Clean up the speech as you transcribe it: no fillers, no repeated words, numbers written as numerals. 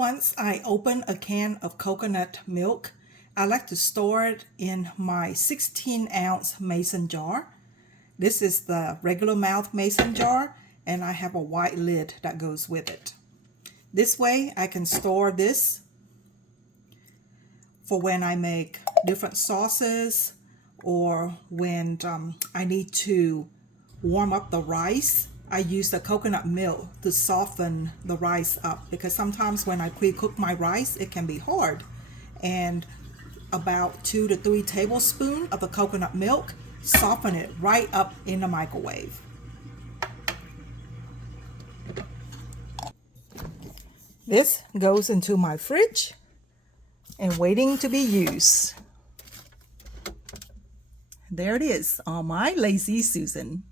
Once I open a can of coconut milk, I like to store it in my 16-ounce mason jar. This is the regular mouth mason jar, and I have a white lid that goes with it. This way I can store this for when I make different sauces, or when I need to warm up the rice. I use the coconut milk to soften the rice up, because sometimes when I pre-cook my rice it can be hard, and about 2 to 3 tablespoons of the coconut milk soften it right up in the microwave. This goes into my fridge and waiting to be used. There it is on my Lazy Susan.